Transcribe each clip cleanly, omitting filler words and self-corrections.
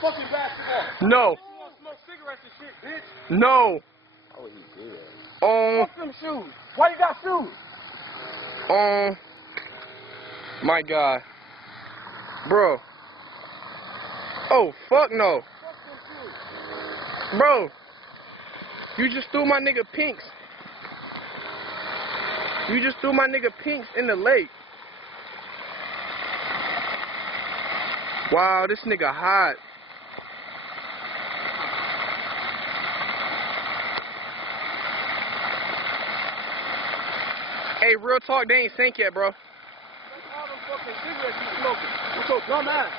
fucking basketball. No. You wanna smoke cigarettes and shit, bitch? No. Oh, he good. Fuck them shoes. Why you got shoes? My God. Bro. Oh, fuck no. Fuck them shoes. Bro. You just threw my nigga Pinks. You just threw my nigga Pinks in the lake. Wow, this nigga hot. Hey, real talk, they ain't sank yet, bro. That's all them fucking cigarettes you smoking. What's your dumb ass?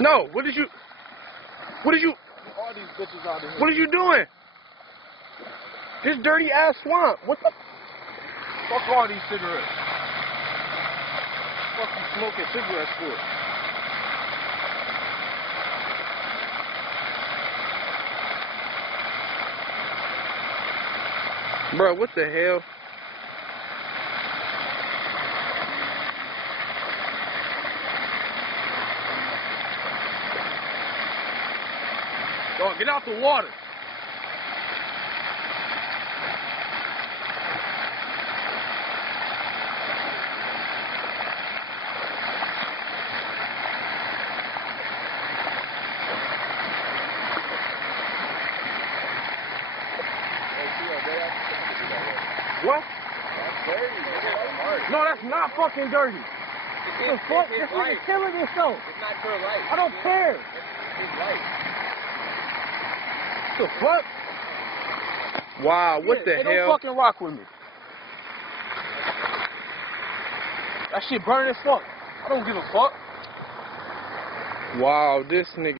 No, what did you All these bitches out of here. what are you doing? This dirty ass swamp. What the Fuck all these cigarettes. Fuck you smoking cigarettes for? Bro, what the hell? Dog, get out the water. What? That's dirty. That's hard. No, that's not fucking dirty. The fuck? This nigga killing himself. It's not your life. I don't care. It's his life. The fuck? Wow, what the Hey, don't hell? fucking rock with me. That shit burning as fuck. I don't give a fuck. Wow, this nigga.